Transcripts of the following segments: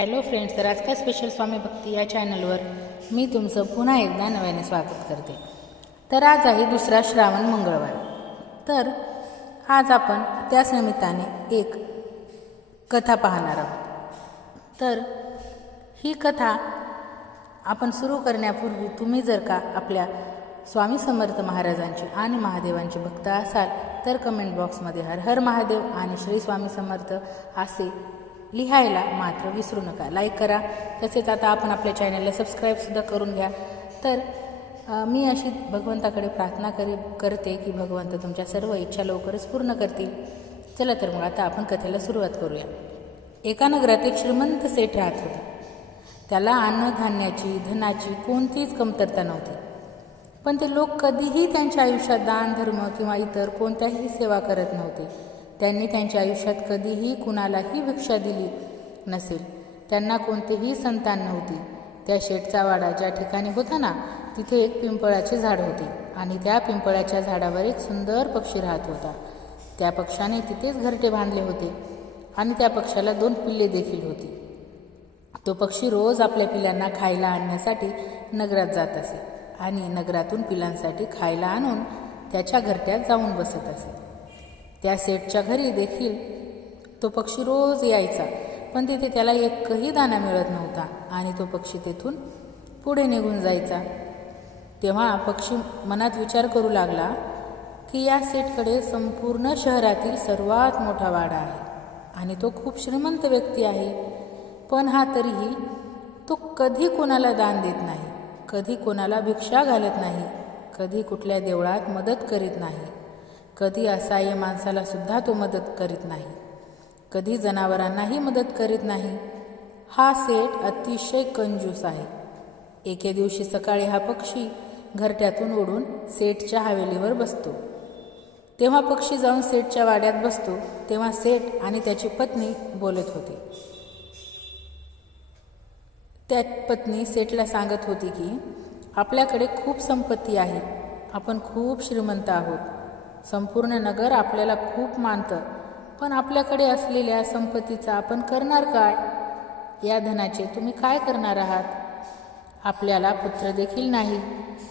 Hello friends तर आजकाल special स्वामी भक्ती या चॅनलवर मी तुमचं पुन्हा एकदा नव्याने स्वागत करते. तर आज आहे दुसरा श्रावण मंगळवार. तर आज आपण त्याच निमित्ताने एक कथा पाहणार आहोत. तर ही कथा आपण सुरू करण्यापूर्वी तुम्ही जर का आपल्या स्वामी समर्थ महाराजांची आणि महादेवांची भक्त असाल तर कमेंट बॉक्समध्ये हर हर महादेव आणि श्री स्वामी समर्थ असे लिहायला मात्र विसरू नका. लाईक करा. तसेच आता आपण आपल्या चॅनलला सबस्क्राईबसुद्धा करून घ्या. तर मी अशी भगवंताकडे प्रार्थना करी करते की भगवंत तुमच्या सर्व इच्छा लवकरच पूर्ण करतील. चला तर मग आता आपण कथेला सुरुवात करूया. एका नगरात एक श्रीमंत सेठ राहत होता. त्याला अन्नधान्याची धनाची कोणतीच कमतरता नव्हती. पण ते लोक कधीही त्यांच्या आयुष्यात दान धर्म किंवा इतर कोणत्याही सेवा करत नव्हते. त्यांनी त्यांच्या आयुष्यात कधीही कुणालाही भिक्षा दिली नसेल. त्यांना कोणतेही संतान नव्हती. त्या शेठचा वाडा ज्या ठिकाणी होता ना तिथे एक पिंपळाचे झाड होते आणि त्या पिंपळाच्या झाडावर एक सुंदर पक्षी राहत होता. त्या पक्षाने तिथेच घरटे बांधले होते आणि त्या पक्षाला दोन पिल्ले देखील होती. तो पक्षी रोज आपल्या पिलांना खायला आणण्यासाठी नगरात जात असे आणि नगरातून पिलांसाठी खायला आणून त्याच्या घरट्यात जाऊन बसत असे. त्या सेटच्या घरी देखील तो पक्षी रोज यायचा. पण तिथे त्याला एकही दाना मिळत नव्हता आणि तो पक्षी तेथून पुढे निघून जायचा. तेव्हा पक्षी मनात विचार करू लागला की या सेटकडे संपूर्ण शहरातील सर्वात मोठा वाडा आहे आणि तो खूप श्रीमंत व्यक्ती आहे. पण हा तरीही तो कधी कोणाला दान देत नाही कधी कोणाला भिक्षा घालत नाही कधी कुठल्या देवळात मदत करीत नाही. कधी असहाय्य माणसाला सुद्धा तो मदत करीत नाही. कधी जनावरांनाही मदत करीत नाही. हा सेठ अतिशय कंजूस आहे. एके दिवशी सकाळी हा पक्षी घरट्यातून ओढून सेठच्या हवेलीवर बसतो. तेव्हा पक्षी जाऊन सेठच्या वाड्यात बसतो. तेव्हा सेठ आणि त्याची पत्नी बोलत होते. त्या पत्नी सेठला सांगत होती की आपल्याकडे खूप संपत्ती आहे. आपण खूप श्रीमंत आहोत. संपूर्ण नगर आपल्याला खूप मानतं. पण आपल्याकडे असलेल्या संपत्तीचा आपण करणार काय? या धनाचे तुम्ही काय करणार आहात? आपल्याला पुत्र देखील नाही.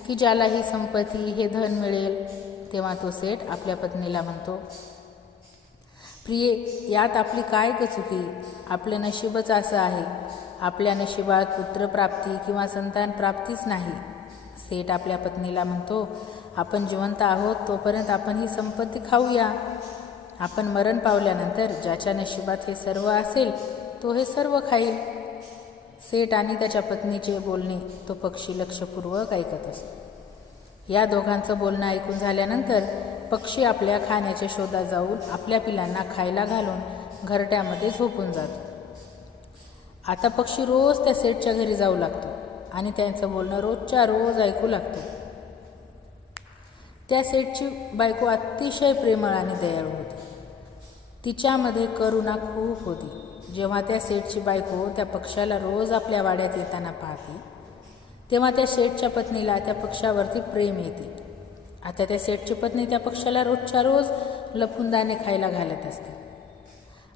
की ज्याला ही संपत्ती हे धन मिळेल तेव्हा तो सेठ आपल्या पत्नीला म्हणतो प्रिये यात आपली काय कचुकी चुकी? आपलं नशीबच असं आहे. आपल्या नशिबात पुत्रप्राप्ती किंवा संतान प्राप्तीच नाही. सेठ आपल्या पत्नीला म्हणतो आपण जिवंत आहोत तोपर्यंत आपण ही संपत्ती खाऊया. आपण मरण पावल्यानंतर ज्याच्या नशिबात हे सर्व असेल तो हे सर्व खाईल. सेठ आणि त्याच्या पत्नीचे बोलणे तो पक्षी लक्षपूर्वक ऐकत असतो. या दोघांचं बोलणं ऐकून झाल्यानंतर पक्षी आपल्या खाण्याच्या शोधात जाऊन आपल्या पिलांना खायला घालून घरट्यामध्ये झोपून जातो. आता पक्षी रोज त्या सेठच्या घरी जाऊ लागतो आणि त्यांचं बोलणं रोजच्या रोज ऐकू लागतो. त्या सेठची बायको अतिशय प्रेमळ आणि दयाळू होती. तिच्यामध्ये करुणा खूप होती. जेव्हा त्या सेठची बायको त्या पक्षाला रोज आपल्या वाड्यात येताना पाहते तेव्हा त्या सेठच्या पत्नीला त्या पक्षावरती प्रेम येते. आता त्या सेठची पत्नी त्या पक्षाला रोजच्या रोज लपून दाणे खायला घालत असते.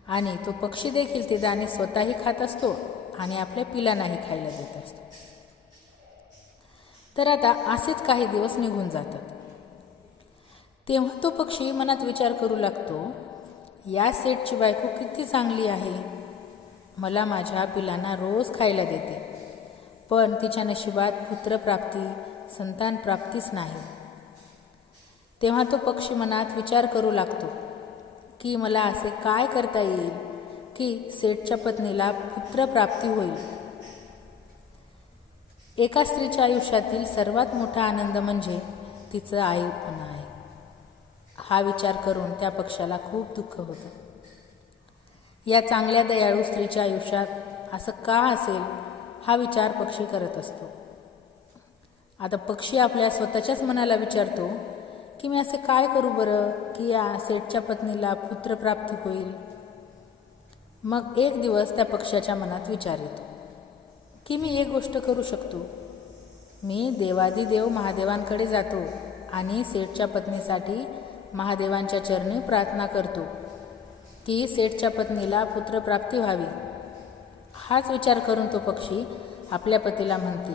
आणि तो पक्षी देखील ते दाणे स्वतःही खात असतो आणि आपल्या पिलांनाही खायला देत असतो. तर आता असेच काही दिवस निघून जातात. तेव्हा तो पक्षी मनात विचार करू लागतो या सेठची बायको किती चांगली आहे. मला माझ्या पिलांना रोज खायला देते. पण तिच्या नशिबात पुत्रप्राप्ती संतान प्राप्तीच नाही. तेव्हा तो पक्षी मनात विचार करू लागतो की मला असे काय करता येईल की सेठच्या पत्नीला पुत्रप्राप्ती होईल? एका स्त्रीच्या आयुष्यातील सर्वात मोठा आनंद म्हणजे तिचं आईपणा आहे हा विचार करून त्या पक्षाला खूप दुःख होतं. या चांगल्या दयाळू स्त्रीच्या आयुष्यात असं का असेल हा विचार पक्षी करत असतो. आता पक्षी आपल्या स्वतःच्याच मनाला विचारतो की मी असे काय करू बरं की या सेठच्या पत्नीला पुत्रप्राप्ती होईल? मग एक दिवस त्या पक्षाच्या मनात विचार येतो की मी एक गोष्ट करू शकतो? मी देवादिदेव महादेवांकडे जातो आणि सेठच्या पत्नीसाठी महादेवांच्या चरणी प्रार्थना करतो. की सेठच्या पत्नीला पुत्रप्राप्ती व्हावी. हाच विचार करून तो पक्षी आपल्या पतीला म्हणते.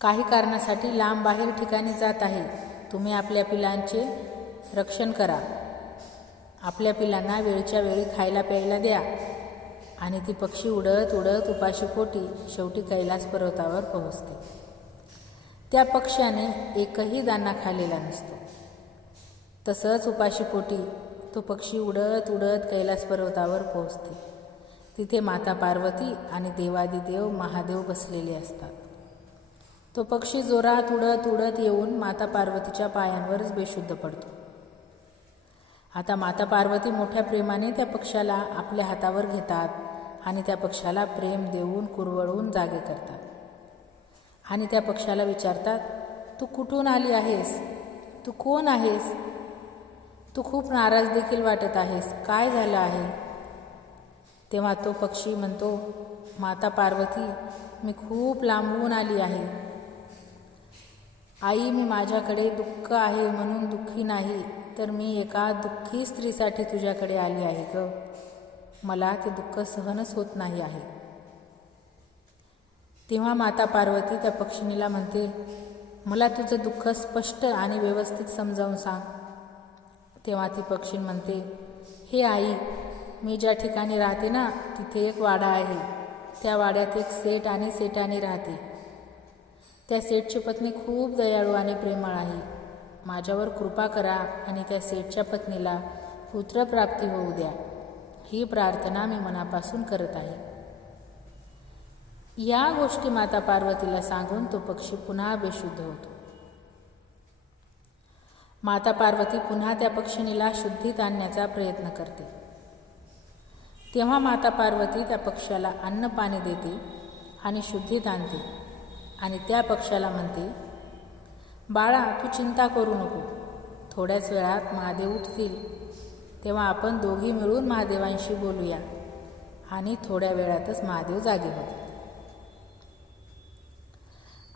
काही कारणासाठी लांब बाहेर ठिकाणी जात आहे. तुम्ही आपल्या पिलांचे रक्षण करा. आपल्या पिलांना वेळच्या वेळी खायला प्यायला द्या. आणि ती पक्षी उडत उडत उपाशी पोटी शेवटी कैलास पर्वतावर पोहोचते. त्या पक्ष्याने एकही दाना खाल्लेला नसतो. तसंच उपाशीपोटी तो पक्षी उडत उडत कैलास पर्वतावर पोहोचते. तिथे माता पार्वती आणि देवादिदेव महादेव बसलेले असतात. तो पक्षी जोरात उडत उडत येऊन माता पार्वतीच्या पायांवरच बेशुद्ध पडतो. आता माता पार्वती मोठ्या प्रेमाने त्या पक्षाला आपल्या हातावर घेतात आणि त्या पक्षाला प्रेम देऊन कुरवळून जागे करतात. आणि त्या पक्षाला विचारतात तू कुठून आली आहेस? तू कोण आहेस? तू खूप नाराज देखील वाटत आहेस. काय झालं आहे? तेव्हा तो पक्षी म्हणतो माता पार्वती मी खूप लांबून आली आहे. आई मी माझ्याकडे दुःख आहे म्हणून दुःखी नाही तर मी एका दुःखी स्त्रीसाठी तुझ्याकडे आली आहे ग. मला ते दुःख सहनच होत नाही आहे. तेव्हा माता पार्वती त्या पक्षिणीला म्हणते मला तुझं दुःख स्पष्ट आणि व्यवस्थित समजावून सांग. तेव्हा ती पक्षी म्हणते हे आई मी ज्या ठिकाणी राहते ना तिथे एक वाडा आहे. त्या वाड्यात एक सेठ आणि सेटाने राहते. त्या सेठची पत्नी खूप दयाळू आणि प्रेमळ आहे. माझ्यावर कृपा करा आणि त्या सेठच्या पत्नीला पुत्रप्राप्ती होऊ द्या. ही प्रार्थना मी मनापासून करत आहे. या गोष्टी माता पार्वतीला सांगून तो पक्षी पुन्हा बेशुद्ध होतो. माता पार्वती पुन्हा त्या पक्षिणीला शुद्धीत आणण्याचा प्रयत्न करते. तेव्हा माता पार्वती त्या पक्ष्याला अन्न पाणी देते आणि शुद्धीत आणते आणि त्या पक्षाला म्हणते बाळा तू चिंता करू नको. थोड्याच वेळात महादेव उठतील. तेव्हा आपण दोघी मिळून महादेवांशी बोलूया आणि थोड्या वेळातच महादेव जागे होते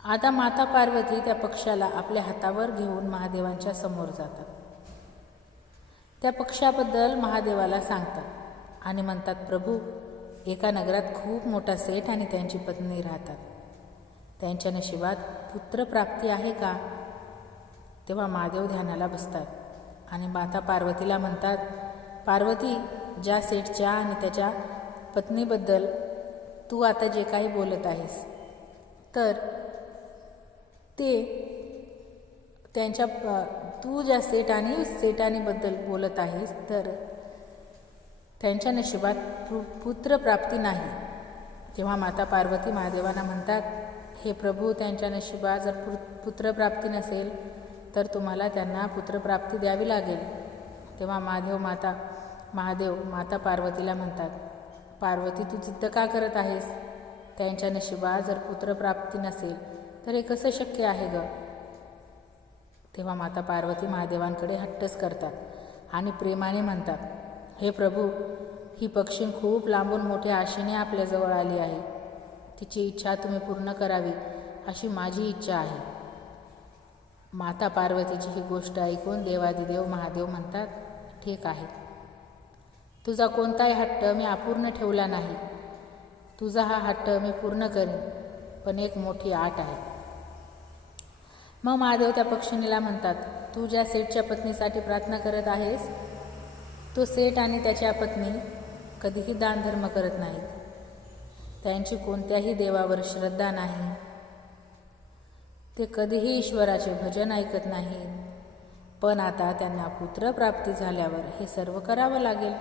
आता माता पार्वती त्या पक्षाला आपल्या हातावर घेऊन महादेवांच्या समोर जातात. त्या पक्षाबद्दल महादेवाला सांगतात आणि म्हणतात प्रभू एका नगरात खूप मोठा सेठ आणि त्यांची पत्नी राहतात. त्यांच्या नशिबात पुत्रप्राप्ती आहे का? तेव्हा महादेव ध्यानाला बसतात आणि माता पार्वतीला म्हणतात पार्वती ज्या सेठच्या आणि त्याच्या पत्नीबद्दल तू आता जे काही बोलत आहेस तर ते त्यांच्या तू ज्या सेट आणि सेटानीबद्दल बोलत आहेस तर त्यांच्या नशिबात पु पुत्रप्राप्ती नाही. तेव्हा माता पार्वती महादेवांना म्हणतात हे प्रभू त्यांच्या नशिबात जर पु पुत्रप्राप्ती नसेल तर तुम्हाला त्यांना पुत्रप्राप्ती द्यावी लागेल. तेव्हा महादेव माता महादेव माता पार्वतीला म्हणतात पार्वती तू जिद्द का करत आहेस? त्यांच्या नशिबात जर पुत्रप्राप्ती नसेल तर हे कसं शक्य आहे ग? तेव्हा माता पार्वती महादेवांकडे हट्टच करतात आणि प्रेमाने म्हणतात हे प्रभू ही पक्षी खूप लांबून मोठ्या आशेने आपल्याजवळ आली आहे. तिची इच्छा तुम्ही पूर्ण करावी अशी माझी इच्छा आहे. माता पार्वतीची ही गोष्ट ऐकून देवादिदेव महादेव म्हणतात ठीक आहे. तुझा कोणताही हट्ट मी अपूर्ण ठेवला नाही. तुझा हा हट्ट मी पूर्ण करेन पण एक मोठी आट आहे. मग महादेव त्या पक्षिणीला म्हणतात तू ज्या सेठच्या पत्नीसाठी प्रार्थना करत आहेस तो सेठ आणि त्याच्या पत्नी कधीही दानधर्म करत नाहीत. त्यांची कोणत्याही देवावर श्रद्धा नाही. ते कधीही ईश्वराचे भजन ऐकत नाहीत. पण आता त्यांना पुत्रप्राप्ती झाल्यावर हे सर्व करावं लागेल.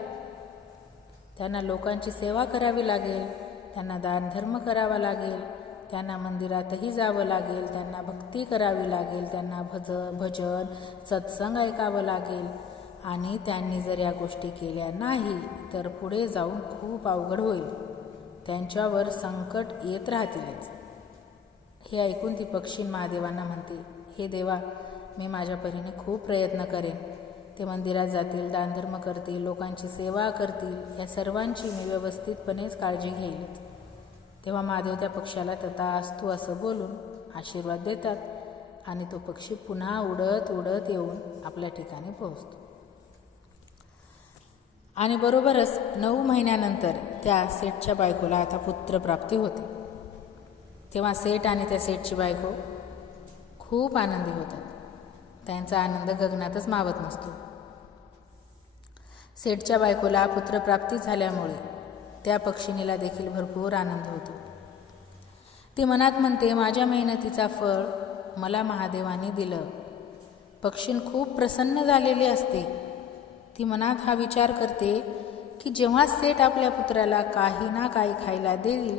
त्यांना लोकांची सेवा करावी लागेल. त्यांना दानधर्म करावा लागेल. त्यांना मंदिरातही जावं लागेल त्यांना भक्ती करावी लागेल त्यांना भज भजन सत्संग ऐकावं लागेल. आणि त्यांनी जर या गोष्टी केल्या नाही तर पुढे जाऊन खूप अवघड होईल. त्यांच्यावर संकट येत राहतीलच. हे ऐकून ती पक्षी महादेवांना म्हणते हे देवा मी माझ्या परीने खूप प्रयत्न करेन. ते मंदिरात जातील दानधर्म करतील लोकांची सेवा करतील या सर्वांची मी व्यवस्थितपणेच काळजी घेईलच. तेव्हा महादेव त्या पक्षाला तथा असतो असं बोलून आशीर्वाद देतात आणि तो पक्षी पुन्हा उडत उडत येऊन आपल्या ठिकाणी पोहोचतो. आणि बरोबरच नऊ महिन्यानंतर त्या सेठच्या बायकोला आता पुत्रप्राप्ती होते. तेव्हा सेठ आणि त्या सेठची बायको खूप आनंदी होतात. त्यांचा आनंद गगनातच मावत नसतो. सेठच्या बायकोला पुत्रप्राप्ती झाल्यामुळे त्या पक्षिणीला देखील भरपूर आनंद होतो. ती मनात म्हणते माझ्या मेहनतीचा फळ मला महादेवाने दिलं. पक्षीण खूप प्रसन्न झालेली असते. ती मनात हा विचार करते की जेव्हा सेठ आपल्या पुत्राला काही ना काही खायला देईल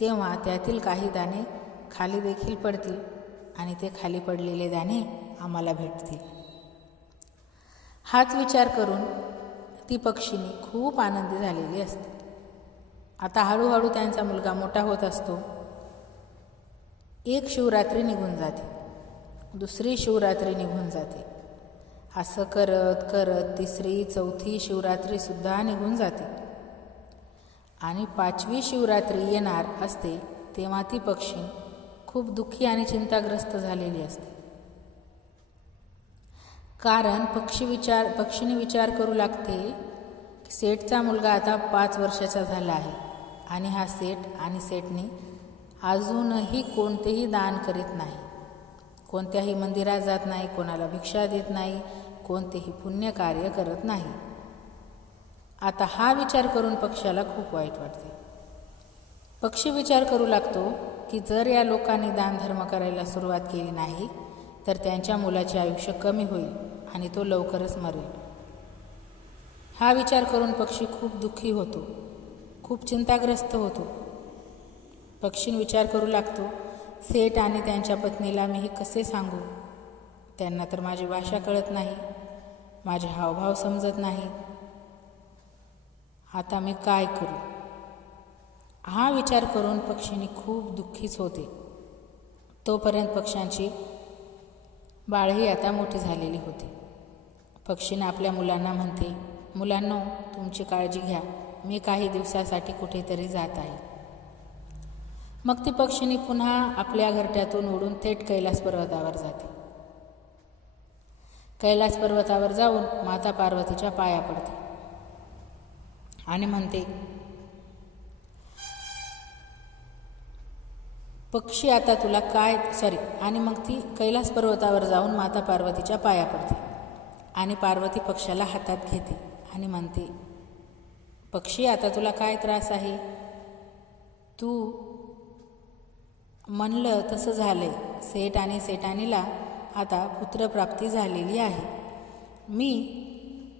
तेव्हा त्यातील काही दाणे खाली देखील पडतील आणि ते खाली पडलेले दाणे आम्हाला भेटतील. हाच विचार करून ती पक्षिणी खूप आनंदी झालेली असते. आता हळूहळू त्यांचा मुलगा मोठा होत असतो. एक शिवरात्री निघून जाते. दुसरी शिवरात्री निघून जाते. असं करत करत तिसरी चौथी शिवरात्रीसुद्धा निघून जाते. आणि पाचवी शिवरात्री येणार असते तेव्हा ती पक्षी खूप दुःखी आणि चिंताग्रस्त झालेली असते. कारण पक्षी विचार पक्षीने विचार करू लागते की सेठचा मुलगा आता पाच वर्षाचा झाला आहे. आणि हा सेठ आणि सेटने अजूनही कोणतेही दान करीत नाही. कोणत्याही मंदिरात जात नाही कोणाला भिक्षा देत नाही कोणतेही पुण्य कार्य करत नाही. आता हा विचार करून पक्षाला खूप वाईट वाटते. पक्षी विचार करू लागतो की जर या लोकांनी दानधर्म करायला सुरुवात केली नाही तर त्यांच्या मुलाचे आयुष्य कमी होईल आणि तो लवकरच मरेल. हा विचार करून पक्षी खूप दुःखी होतो. खूप चिंताग्रस्त होतो. पक्षीन विचार करू लागतो सेठ आणि त्यांच्या पत्नीला मी हे कसे सांगू? त्यांना तर माझी भाषा कळत नाही माझे हावभाव समजत नाही. आता मी काय करू? हा विचार करून पक्षीने खूप दुःखीच होते. तोपर्यंत पक्ष्यांची बाळही आता मोठी झालेली होती. पक्षीनं आपल्या मुलांना म्हणते मुलांनो तुमची काळजी घ्या. मी काही दिवसासाठी कुठेतरी जात आहे. मग ती पक्षिणी पुन्हा आपल्या घरट्यातून उडून थेट कैलास पर्वतावर जाते. कैलास पर्वतावर जाऊन माता पार्वतीच्या पाया पडते आणि म्हणते पक्षी आता तुला काय सॉरी आणि मग ती कैलास पर्वतावर जाऊन माता पार्वतीच्या पाया पडते आणि पार्वती पक्षाला हातात घेते आणि म्हणते पक्षी आता तुला काय त्रास आहे? तू म्हणलं तसं झालंय. सेठ आणि सेटानीला आता पुत्रप्राप्ती झालेली आहे. मी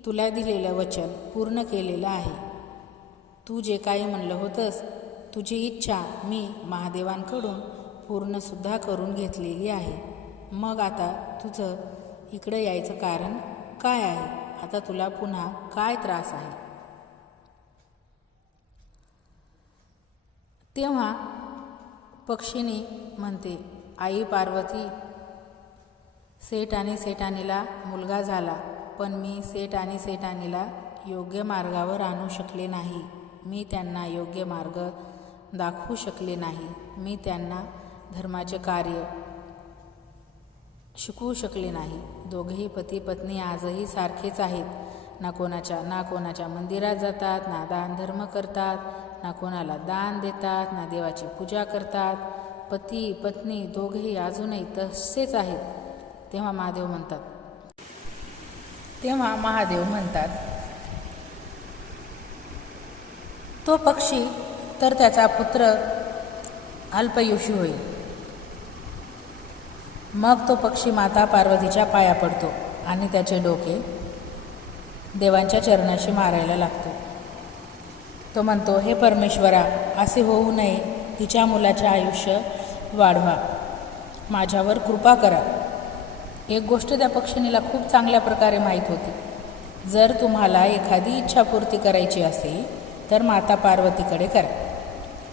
तुला दिलेलं वचन पूर्ण केलेलं आहे. तू जे काही म्हणलं होतंस तुझी इच्छा मी महादेवांकडून पूर्णसुद्धा करून घेतलेली आहे. मग आता तुझं इकडं यायचं कारण काय आहे? आता तुला पुन्हा काय त्रास आहे? तेव्हा पक्षिणी म्हणते आई पार्वती सेठ आणि सेठानीला मुलगा झाला पण मी सेठ आणि सेठानीला योग्य मार्गावर आणू शकले नाही. मी त्यांना योग्य मार्ग दाखवू शकले नाही. मी त्यांना धर्माचे कार्य शिकवू शकले नाही. दोघेही पती पत्नी आजही सारखेच आहेत. ना कोणाच्या ना कोणाच्या मंदिरात जातात ना दान धर्म करतात ना कोणाला दान देतात ना देवाची पूजा करतात. पती पत्नी दोघेही अजूनही तसेच आहेत. तेव्हा महादेव म्हणतात. तेव्हा महादेव म्हणतात तो पक्षी तर त्याचा पुत्र अल्पयुषी होईल. मग तो पक्षी माता पार्वतीच्या पाया पडतो आणि त्याचे डोके देवांच्या चरणाशी मारायला लागतो. तो म्हणतो हे परमेश्वरा असे होऊ नये. तिच्या मुलाचे आयुष्य वाढवा. माझ्यावर कृपा करा. एक गोष्ट त्या पक्षिणीला खूप चांगल्या प्रकारे माहीत होती. जर तुम्हाला एखादी इच्छापूर्ती करायची असेल तर माता पार्वतीकडे करा.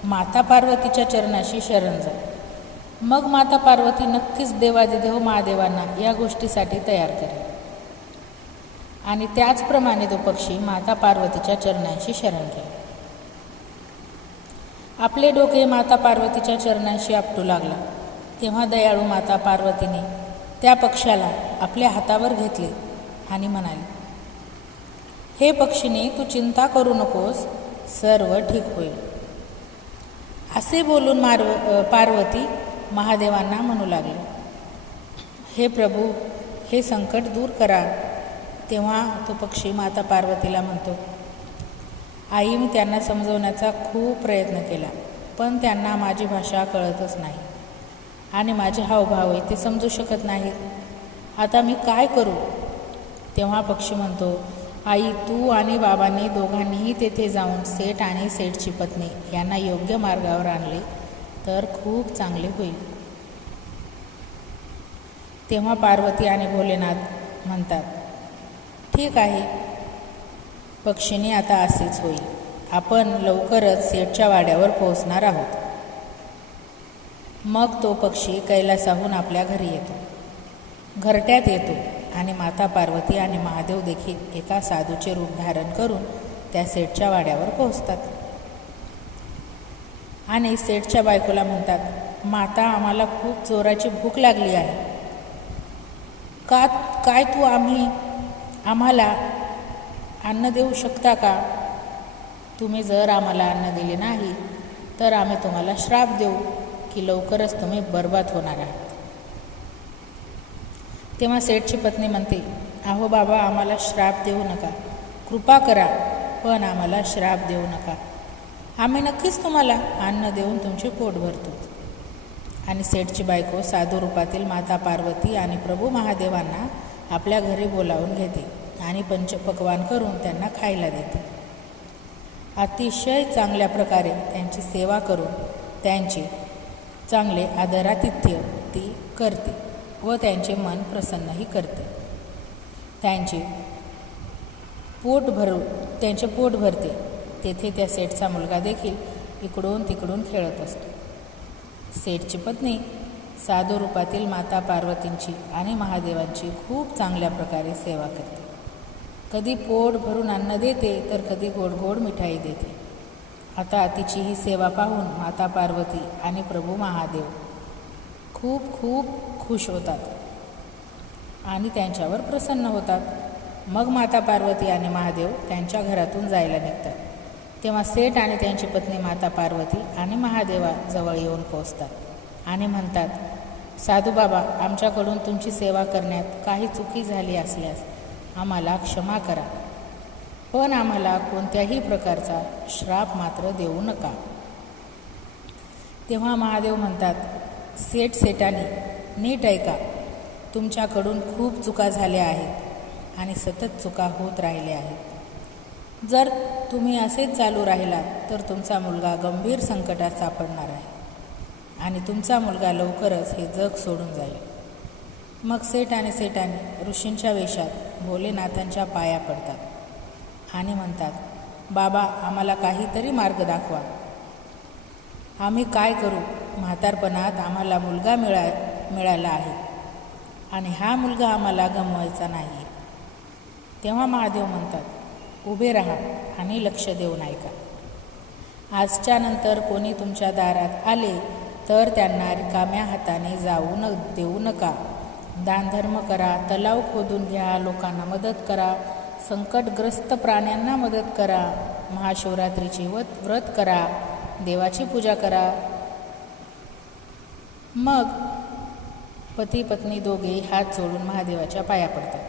माता पार्वतीच्या चरणाशी शरण जा. मग माता पार्वती नक्कीच देवादिदेव महादेवांना या गोष्टीसाठी तयार करेल. आणि त्याचप्रमाणे तो पक्षी माता पार्वतीच्या चरणांशी शरण घ्या आपले डोके माता पार्वतीच्या चरणाशी आपटू लागला. तेव्हा दयाळू माता पार्वतीने त्या पक्षाला आपल्या हातावर घेतले आणि म्हणाले हे पक्षीने तू चिंता करू नकोस सर्व ठीक होईल. असे बोलून मार्व पार्वती महादेवांना म्हणू लागले हे प्रभू हे संकट दूर करा. तेव्हा तो पक्षी माता पार्वतीला म्हणतो आई मी त्यांना समजवण्याचा खूप प्रयत्न केला पण त्यांना माझी भाषा कळतच नाही. आणि माझे हावभावही ते समजू शकत नाहीत. आता मी काय करू? तेव्हा पक्षी म्हणतो आई तू आणि बाबांनी दोघांनीही तेथे जाऊन सेठ आणि सेठची पत्नी यांना योग्य मार्गावर आणले तर खूप चांगले होईल. तेव्हा पार्वती आणि भोलेनाथ म्हणतात ठीक आहे पक्षीने आता असेच होईल. आपण लवकरच सेठच्या वाड्यावर पोहोचणार आहोत. मग तो पक्षी कैलासाहून आपल्या घरी येतो. घरट्यात येतो आणि माता पार्वती आणि महादेव देखील एका साधूचे रूप धारण करून त्या सेठच्या वाड्यावर पोहोचतात. आणि सेठच्या बायकोला म्हणतात माता आम्हाला खूप जोराची भूक लागली आहे. का काय तू आम्ही आम्हाला अन्न देऊ शकता का? तुम्ही जर आम्हाला अन्न दिले नाही तर आम्ही तुम्हाला श्राप देऊ की लवकरच तुम्ही बर्बाद होणार आहात. तेव्हा सेठची पत्नी म्हणते अहो बाबा आम्हाला श्राप देऊ नका. कृपा करा पण आम्हाला श्राप देऊ नका. आम्ही नक्कीच तुम्हाला अन्न देऊन तुमचे पोट भरतो. आणि सेठची बायको साधू रूपातील माता पार्वती आणि प्रभू महादेवांना आपल्या घरी बोलावून घेते. आणि पंचपक्वान करून त्यांना खायला देते. अतिशय चांगल्या प्रकारे त्यांची सेवा करून त्यांचे चांगले आदरातिथ्य ती करते व त्यांचे मन प्रसन्नही करते. त्यांचे पोट भरू त्यांचे पोट भरते. तेथे त्या सेठचा मुलगा देखील इकडून तिकडून खेळत असतो. सेठची पत्नी साधू रूपातील माता पार्वतींची आणि महादेवांची खूप चांगल्या प्रकारे सेवा करते. कधी पोट भरून अन्न देते तर कधी गोड गोड मिठाई देते. आता तिची ही सेवा पाहून माता पार्वती आणि प्रभू महादेव खूप खूप खुश होतात आणि त्यांच्यावर प्रसन्न होतात. मग माता पार्वती आणि महादेव त्यांच्या घरातून जायला निघतात. तेव्हा सेठ आणि त्यांची पत्नी माता पार्वती आणि महादेवाजवळ येऊन पोहोचतात आणि म्हणतात साधू बाबा आमच्याकडून तुमची सेवा करण्यात काही चुकी झाली असल्यास आम्हाला क्षमा करा. पण आम्हाला कोणत्याही प्रकारचा श्राप मात्र देऊ नका. तेव्हा महादेव म्हणतात सेट सेटाने नीट ऐका. तुमच्याकडून खूप चुका झाल्या आहेत आणि सतत चुका होत राहिल्या आहेत. जर तुम्ही असेच चालू राहिलात तर तुमचा मुलगा गंभीर संकटात सापडणार आहे आणि तुमचा मुलगा लवकरच हे जग सोडून जाईल. मग सेट आणि सेठानी ऋषींच्या वेशात भोलेनाथांच्या पाया पडतात. आणि म्हणतात बाबा आम्हाला काहीतरी मार्ग दाखवा. आम्ही काय करू? म्हातारपणात आम्हाला मुलगा मिळा मिळाला आहे. आणि हा मुलगा आम्हाला गमवायचा नाही आहे तेव्हा महादेव म्हणतात उभे राहा आणि लक्ष देऊन ऐका. आजच्या नंतर कोणी तुमच्या दारात आले तर त्यांना रिकाम्या हाताने जाऊ न देऊ नका. दानधर्म करा तलाव खोदून घ्या लोकांना मदत करा संकटग्रस्त प्राण्यांना मदत करा महाशिवरात्रीचे व्रत व्रत करा देवाची पूजा करा. मग पती पत्नी दोघे हात जोडून महादेवाच्या पाया पडतात.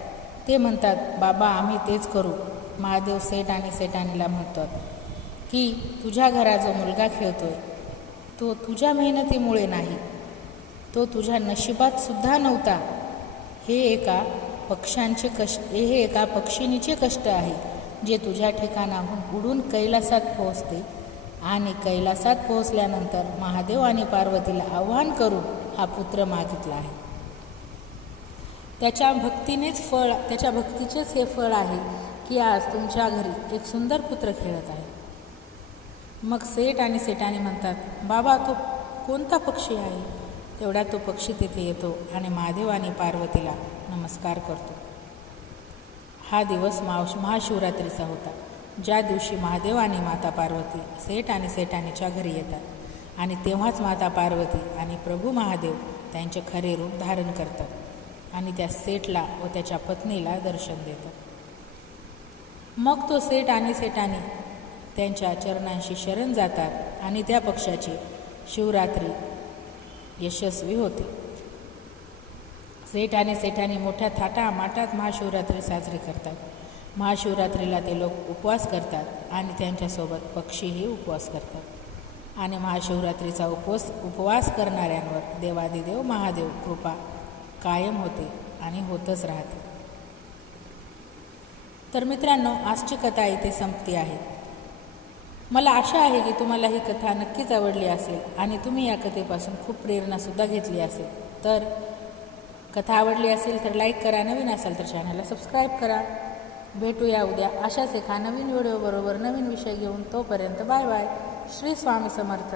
ते म्हणतात बाबा आम्ही तेच करू. महादेव सेठ आणि सेठाणीला म्हणतात की तुझ्या घरा जो मुलगा खेळतोय तो तुझ्या मेहनतीमुळे नाही. तो तुझ्या नशिबात सुद्धा नव्हता. हे एका पक्ष्यांचे कष्ट हे एका पक्षिणीचे कष्ट आहे जे तुझ्या ठिकाणाहून उडून कैलासात पोहोचते आणि कैलासात पोहोचल्यानंतर महादेव आणि पार्वतीला आव्हान करून हा पुत्र मागितला आहे. त्याच्या भक्तीनेच फळ त्याच्या भक्तीचेच हे फळ आहे की आज तुमच्या घरी एक सुंदर पुत्र खेळत आहे. मग सेठ आणि सेटाने म्हणतात बाबा तो कोणता पक्षी आहे? तेवढा तो पक्षी तिथे येतो आणि महादेव आणि पार्वतीला नमस्कार करतो. हा दिवस मावश महाशिवरात्रीचा होता. ज्या दिवशी महादेव आणि माता पार्वती सेठ आणि सेठानीच्या घरी येतात आणि तेव्हाच माता पार्वती आणि प्रभू महादेव त्यांचे खरे रूप धारण करतात आणि त्या सेठला व त्याच्या पत्नीला दर्शन देतात. मग तो सेठ आणि सेठानी त्यांच्या चरणांशी शरण जातात आणि त्या पक्षाची शिवरात्री यशस्वी होते. सेठ आणि सेठानी मोठ्या थाटा माटात महाशिवरात्री साजरी करतात. महाशिवरात्रीला ते लोक उपवास करतात आणि त्यांच्यासोबत पक्षीही उपवास करतात. आणि महाशिवरात्रीचा उपवास उपवास करणाऱ्यांवर देवादिदेव महादेव कृपा कायम होते आणि होतच राहते. तर मित्रांनो आजची कथा इथे संपती आहे. मला आशा आहे की तुम्हाला ही कथा नक्कीच आवडली असेल आणि तुम्ही या कथेपासून खूप प्रेरणासुद्धा घेतली असेल. तर कथा आवडली असेल तर लाईक करा नवीन असाल तर चॅनलला सबस्क्राईब करा. भेटूया उद्या अशाच एका नवीन व्हिडिओबरोबर नवीन विषय घेऊन तोपर्यंत बाय बाय. श्री स्वामी समर्थ.